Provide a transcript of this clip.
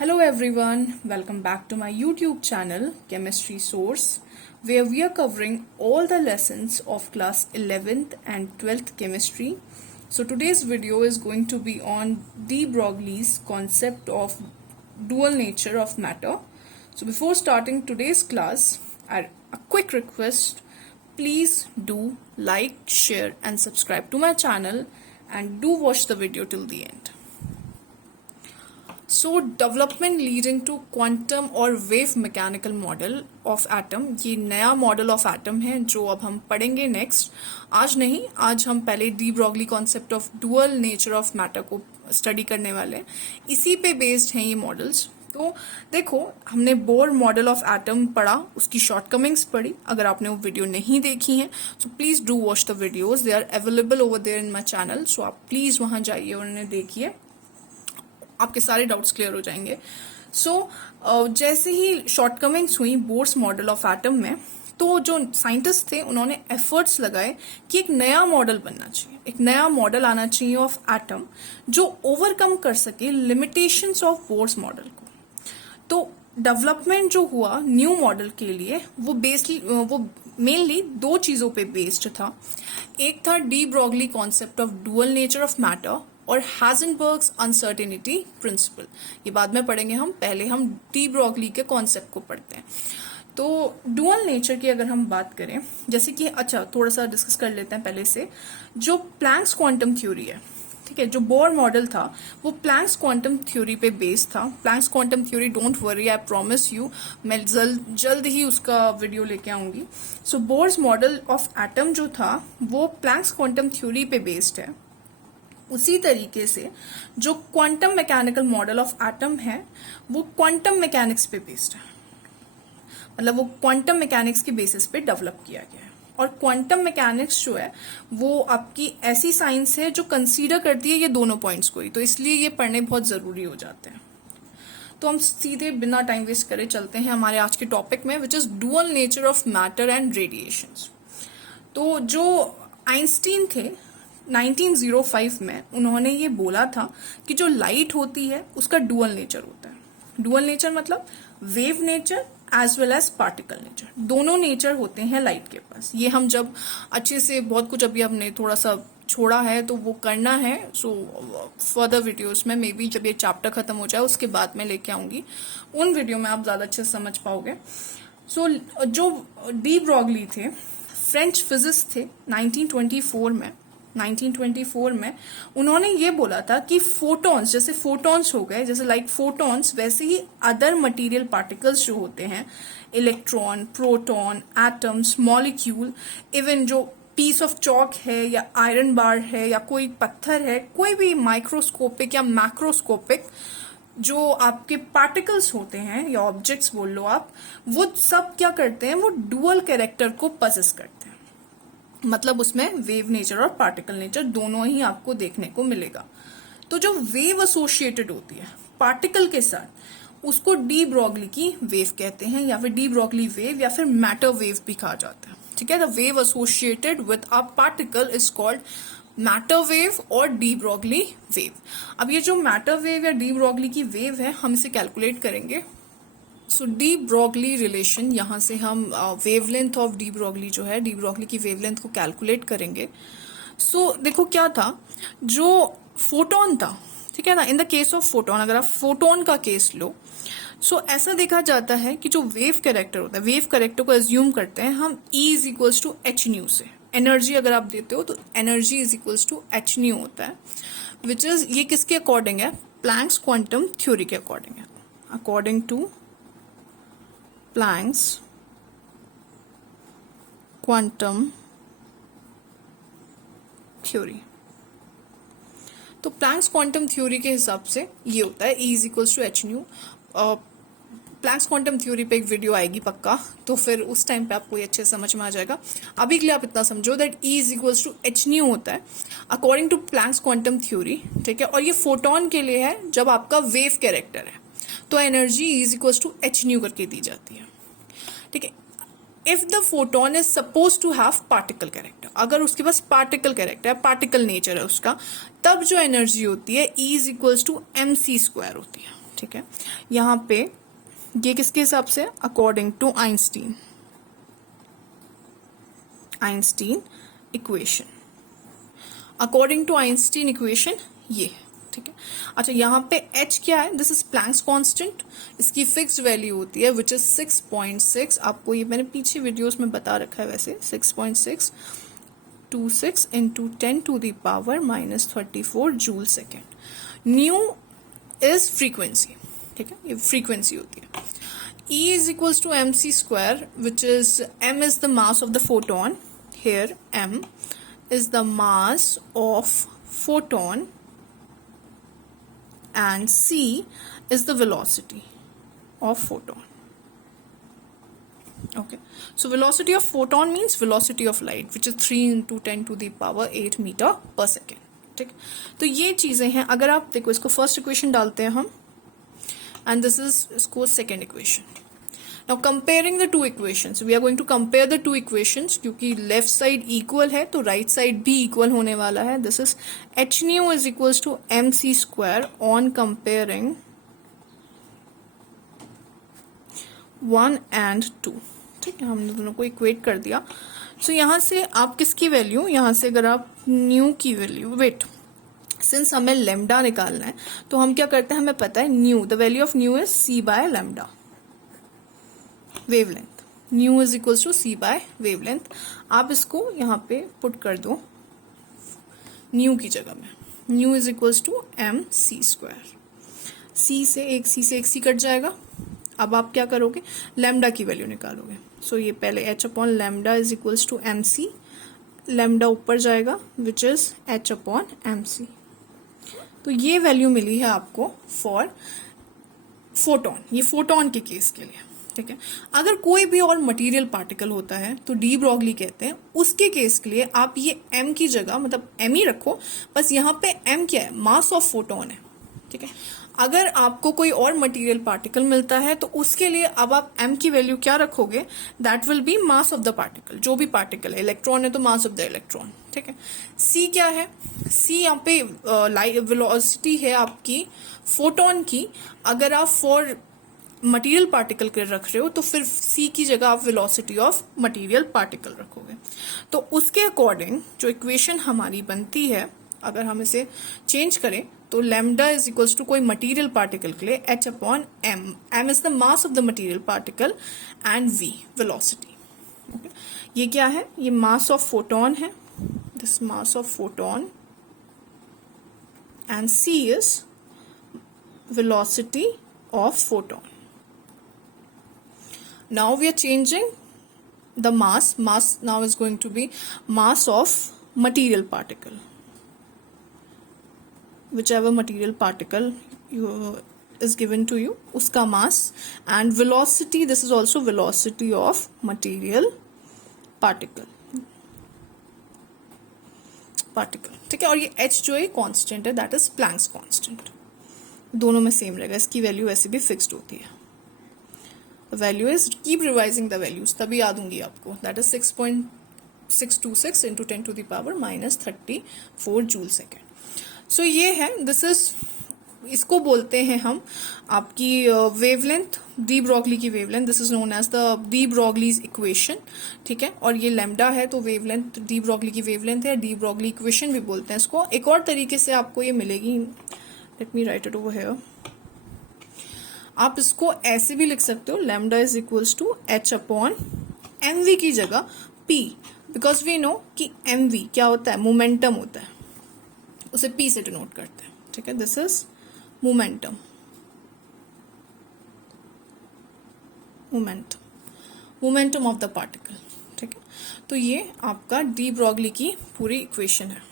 Hello everyone, welcome back to my YouTube channel Chemistry Source, where we are covering all the lessons of class 11th and 12th chemistry. So today's video is going to be on de Broglie's concept of dual nature of matter. So before starting today's class, a quick request, please do like, share and subscribe to my channel and do watch the video till the end. So development leading to quantum और wave mechanical model of atom, ये नया model of atom है जो अब हम पढ़ेंगे next. आज नहीं, आज हम पहले de Broglie concept of dual nature of matter को स्टडी करने वाले हैं। इसी पे बेस्ड हैं ये मॉडल्स। तो देखो, हमने बोर मॉडल ऑफ एटम पढ़ा, उसकी शॉर्टकमिंग्स पढ़ी। अगर आपने वो वीडियो नहीं देखी है so please do watch the videos, they are available over there in my channel. So आप प्लीज वहां जाइए और उन्हें देखिए, आपके सारे डाउट्स क्लियर हो जाएंगे। जैसे ही शॉर्टकमिंग्स हुई बोर्स मॉडल ऑफ एटम में, तो जो साइंटिस्ट थे उन्होंने एफर्ट्स लगाए कि एक नया मॉडल बनना चाहिए, एक नया मॉडल आना चाहिए ऑफ एटम जो ओवरकम कर सके लिमिटेशंस ऑफ बोर्स मॉडल को। तो डेवलपमेंट जो हुआ न्यू मॉडल के लिए वो मेनली दो चीजों पे बेस्ड था। एक था de Broglie concept of dual nature of matter और हाइजेनबर्ग्स अनसर्टेनिटी प्रिंसिपल। ये बाद में पढ़ेंगे हम, पहले हम डी ब्रॉगली के कॉन्सेप्ट को पढ़ते हैं। तो डुअल नेचर की अगर हम बात करें, जैसे कि थोड़ा सा डिस्कस कर लेते हैं पहले से। जो प्लैंक्स क्वांटम थ्योरी है, ठीक है, जो बोर मॉडल था वो प्लैंक्स क्वांटम थ्योरी पे बेस्ड था। Planck's quantum theory, don't worry, I promise you, मैं जल्द ही उसका वीडियो लेके आऊंगी। So Bohr's model of atom जो था वो प्लैंक्स क्वांटम थ्योरी पे बेस्ड है। उसी तरीके से जो quantum mechanical model of atom है वो क्वांटम मैकेनिक्स पे बेस्ड है, मतलब वो क्वांटम मैकेनिक्स के बेसिस पे डेवलप किया गया है। और क्वांटम मैकेनिक्स जो है वो आपकी ऐसी साइंस है जो कंसीडर करती है ये दोनों पॉइंट्स को ही, तो इसलिए ये पढ़ने बहुत जरूरी हो जाते हैं। तो हम सीधे बिना टाइम वेस्ट करे चलते हैं हमारे आज के टॉपिक में, which is dual nature of matter and radiations. तो जो आइंस्टीन थे 1905 में, उन्होंने ये बोला था कि जो लाइट होती है उसका डुअल नेचर होता है। डुअल नेचर मतलब wave nature as well as particle nature, दोनों नेचर होते हैं लाइट के पास। ये हम जब अच्छे से बहुत कुछ अभी हमने थोड़ा सा छोड़ा है तो वो करना है। सो फर्दर वीडियोस में मे बी जब ये चैप्टर खत्म हो जाए उसके बाद में लेके आऊंगी, उन वीडियो में आप ज्यादा अच्छे से समझ पाओगे। सो जो डी ब्रॉगली थे, फ्रेंच फिजिस्ट थे, 1924 में उन्होंने ये बोला था कि फोटॉन्स, जैसे फोटॉन्स हो गए, जैसे लाइक फोटॉन्स, वैसे ही अदर मटेरियल पार्टिकल्स जो होते हैं, electron, proton, atoms, molecule, even जो पीस ऑफ चॉक है या आयरन बार है या कोई पत्थर है, कोई भी माइक्रोस्कोपिक या मैक्रोस्कोपिक जो आपके पार्टिकल्स होते हैं या ऑब्जेक्ट्स बोल लो आप, वो सब क्या करते हैं, वो डुअल कैरेक्टर को पजेस करते हैं। मतलब उसमें वेव नेचर और पार्टिकल नेचर दोनों ही आपको देखने को मिलेगा। तो जो वेव एसोसिएटेड होती है पार्टिकल के साथ, उसको डी ब्रॉगली की वेव कहते हैं, या फिर डी ब्रॉगली वेव या फिर मैटर वेव भी कहा जाता है। ठीक है, the wave associated with a particle is called matter wave और डी ब्रॉगली वेव। अब ये जो मैटर वेव या डी ब्रॉगली की वेव है, हम इसे कैलकुलेट करेंगे। सो डी ब्रॉगली रिलेशन, यहां से हम वेवलेंथ ऑफ डी ब्रॉगली जो है, डी ब्रॉगली की वेवलेंथ को कैलकुलेट करेंगे। सो देखो क्या था, जो फोटोन था, ठीक है ना, in the case of photon, अगर आप फोटोन का केस लो, सो ऐसा देखा जाता है कि जो वेव कैरेक्टर होता है, वेव कैरेक्टर को एज्यूम करते हैं हम E is equals to H nu से। एनर्जी अगर आप देते हो तो energy is equals to H nu होता है, विच इज, ये किसके अकॉर्डिंग है, प्लैंक्स क्वांटम थ्योरी के अकॉर्डिंग है, according to Planck's quantum theory. तो प्लैंक्स क्वांटम थ्योरी के हिसाब से ये होता है E is equals to H nu. Planck's quantum theory पे एक वीडियो आएगी पक्का, तो फिर उस टाइम पे आपको ये अच्छे समझ में आ जाएगा। अभी के लिए आप इतना समझो that E is equals to H nu होता है according to Planck's quantum theory, ठीक है। और ये फोटोन के लिए है जब आपका वेव कैरेक्टर है, तो energy E is equals to H nu करके दी जाती है, ठीक है। If the photon is suppose to have particle character, अगर उसके पास पार्टिकल कैरेक्टर है, पार्टिकल नेचर है उसका, तब जो एनर्जी होती है E is equals to mc square होती है, ठीक है। यहाँ पे ये किसके हिसाब से, according to Einstein equation, according to Einstein equation ये है, ठीक है। अच्छा, यहाँ पे h क्या है, दिस इज प्लैंक्स कांस्टेंट, इसकी फिक्स्ड वैल्यू होती है विच इज 6.6। आपको ये मैंने पीछे वीडियोस में बता रखा है वैसे, 6.626 into 10⁻⁻34 joule second. New is frequency, ठीक है, ये फ्रीक्वेंसी होती है। E is equals to mc square, which is m is the mass of the photon. Here m is the mass of photon and c is the velocity of photon. Okay, so velocity of photon means velocity of light, which is 3 into 10⁸ meter per second. ठीक, तो ये चीजें हैं। अगर आप देखो, इसको first equation डालते हैं हम, and this is इसको second equation. Now comparing the two equations, we are going to compare the two equations, क्योंकि लेफ्ट साइड इक्वल है तो राइट साइड भी इक्वल होने वाला है। This is h nu is equals to mc square on comparing 1 and 2। ठीक है, हमने दोनों को इक्वेट कर दिया। सो यहाँ से आप किसकी वैल्यू, यहाँ से अगर आप न्यू की वैल्यू, वेट, सिंस हमें लेमडा निकालना है तो हम क्या करते हैं, हमें पता है nu, the value of nu is c by lambda, wavelength. Nu is equals to c by wavelength. आप इसको यहाँ पे पुट कर दो न्यू की जगह में, nu is equals to mc square. c से एक c कट जाएगा। अब आप क्या करोगे, लेमडा की वैल्यू निकालोगे। सो ये पहले h upon lambda is equals to mc, lambda ऊपर जाएगा which is h upon mc। तो ये वैल्यू मिली है आपको फॉर फोटोन, ये फोटोन के केस के लिए, ठीक है। अगर कोई भी और मटेरियल पार्टिकल होता है तो डी ब्रॉगली कहते हैं, उसके केस के लिए आप ये m की जगह मतलब m ही रखो, बस यहाँ पे m क्या है, मास ऑफ फोटोन है, ठीक है। अगर आपको कोई और मटेरियल पार्टिकल मिलता है तो उसके लिए अब आप m की वैल्यू क्या रखोगे, that will be mass of the particle, जो भी पार्टिकल है, इलेक्ट्रॉन है तो मास ऑफ द इलेक्ट्रॉन, ठीक है। c क्या है, c यहाँ पे वेलोसिटी है आपकी फोटोन की। अगर आप फॉर मटेरियल पार्टिकल के रख रहे हो तो फिर c की जगह आप वेलोसिटी ऑफ मटेरियल पार्टिकल रखोगे। तो उसके अकॉर्डिंग जो इक्वेशन हमारी बनती है, अगर हम इसे चेंज करें तो लेमडा इज इक्वल्स टू कोई मटेरियल पार्टिकल के लिए h upon m, m is the mass of the material particle and v velocity. ये क्या है, ये मास ऑफ फोटोन है, this mass of photon, and c is velocity of photon. Now we are changing the mass. Mass now is going to be mass of material particle. Whichever material particle is given to you, uska mass, and velocity. This is also velocity of material particle. ठीक है। और ये h जो है constant है, that is Planck's constant. दोनों में same रहेगा, इसकी वैल्यू वैसे भी फिक्स्ड होती है। Value is, keep revising the values, तभी याद होंगी आपको। That is 6.626 into 10⁻⁻34 joule second. So ये है, दिस इज, इसको बोलते हैं हम आपकी वेवलेंथ, डी ब्रॉगली की wavelength. This is known as the de Broglie's equation, ठीक है। और ये लेमडा है तो वेवलेंथ, डी ब्रॉगली की वेवलेंथ है, डी ब्रॉगली इक्वेशन भी बोलते हैं इसको। एक और तरीके से आपको ये मिलेगी, let me write it over here. आप इसको ऐसे भी लिख सकते हो, lambda is equals to h upon mv की जगह p, बिकॉज वी नो कि mv क्या होता है, मोमेंटम होता है, उसे p से डिनोट करते हैं, ठीक है। This is momentum, momentum of the particle, ठीक है। तो ये आपका डी ब्रॉगली की पूरी इक्वेशन है।